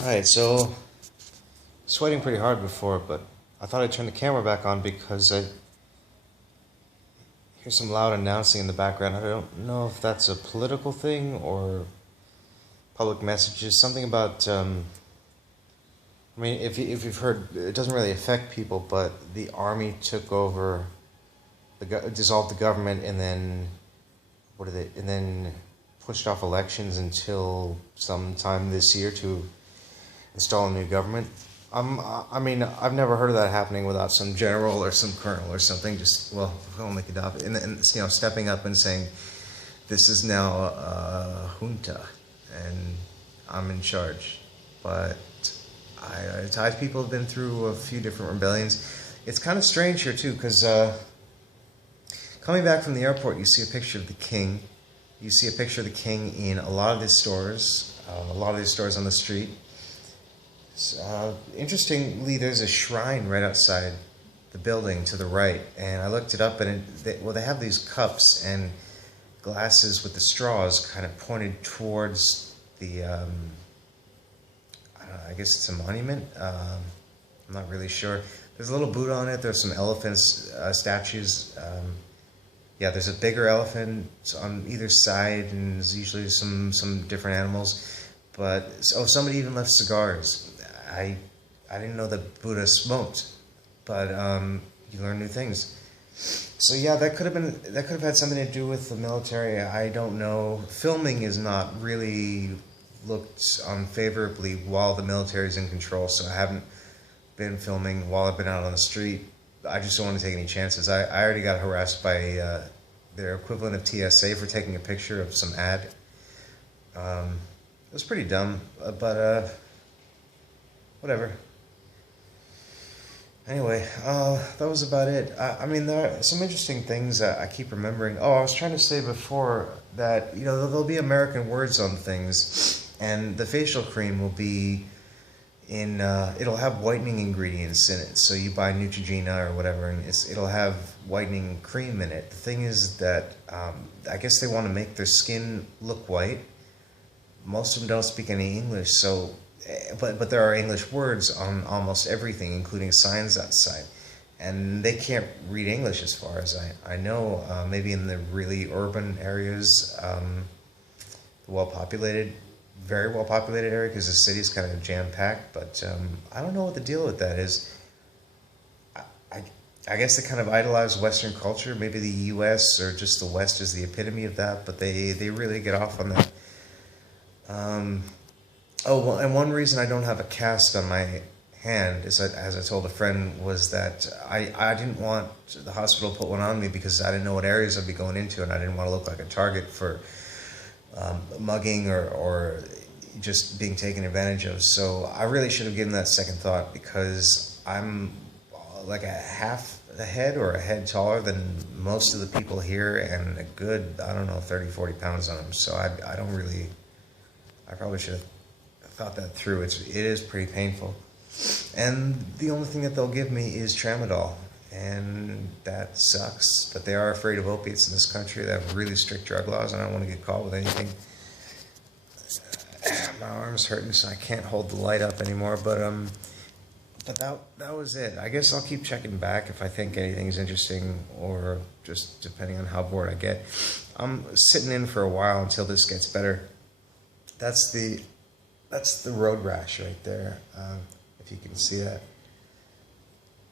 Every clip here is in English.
Alright, so sweating pretty hard before, but I thought I'd turn the camera back on because I hear some loud announcing in the background. I don't know if that's a political thing or public messages. Something about, I mean, if you've heard, it doesn't really affect people, but the army took over, dissolved the government, and then, and then pushed off elections until sometime this year to install a new government. I mean, I've never heard of that happening without some general or some colonel or something. Just only Gaddafi, and stepping up and saying, "This is now a junta, and I'm in charge." But Thai people have been through a few different rebellions. It's kind of strange here too, because coming back from the airport, you see a picture of the king. You see a picture of the king in a lot of these stores, on the street. Interestingly, there's a shrine right outside the building to the right, and I looked it up, and they have these cups and glasses with the straws kind of pointed towards the, I guess it's a monument. I'm not really sure. There's a little Buddha on it. There's some elephants, statues. Yeah, there's a bigger elephant on either side, and there's usually some different animals. But somebody even left cigars. I didn't know that Buddha smoked, but you learn new things. So yeah, that could have had something to do with the military. I don't know. Filming is not really looked on favorably while the military is in control. So I haven't been filming while I've been out on the street. I just don't want to take any chances. I already got harassed by their equivalent of TSA for taking a picture of some ad. It was pretty dumb, but whatever. Anyway, that was about it. I mean, there are some interesting things that I keep remembering. Oh, I was trying to say before that, there'll be American words on things, and the facial cream will be in, it'll have whitening ingredients in it. So you buy Neutrogena or whatever, and it'll have whitening cream in it. The thing is that I guess they want to make their skin look white. Most of them don't speak any English, so but there are English words on almost everything, including signs outside, and they can't read English as far as I know. Maybe in the really urban areas, very well populated area, because the city is kind of jam packed. But I don't know what the deal with that is. I guess they kind of idolize Western culture. Maybe the U.S. or just the West is the epitome of that, but they really get off on that. And one reason I don't have a cast on my hand is that, as I told a friend, was that I didn't want the hospital to put one on me because I didn't know what areas I'd be going into, and I didn't want to look like a target for mugging or just being taken advantage of. So I really should have given that second thought, because I'm like a half a head or a head taller than most of the people here, and a good, 30-40 pounds on them. So I probably should have thought that through. It is pretty painful, and the only thing that they'll give me is tramadol, and that sucks. But they are afraid of opiates in this country. They have really strict drug laws, and I don't want to get caught with anything. My arm's hurting, so I can't hold the light up anymore. But that was it. I guess I'll keep checking back if I think anything's interesting, or just depending on how bored I get. I'm sitting in for a while until this gets better. That's the road rash right there, if you can see that.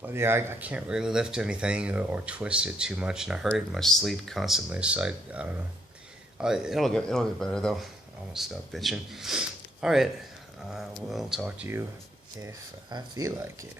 But yeah, I can't really lift anything or twist it too much, and I hurt it in my sleep constantly, so I don't know. It'll get better though. I'll stop bitching. Alright, we'll talk to you if I feel like it.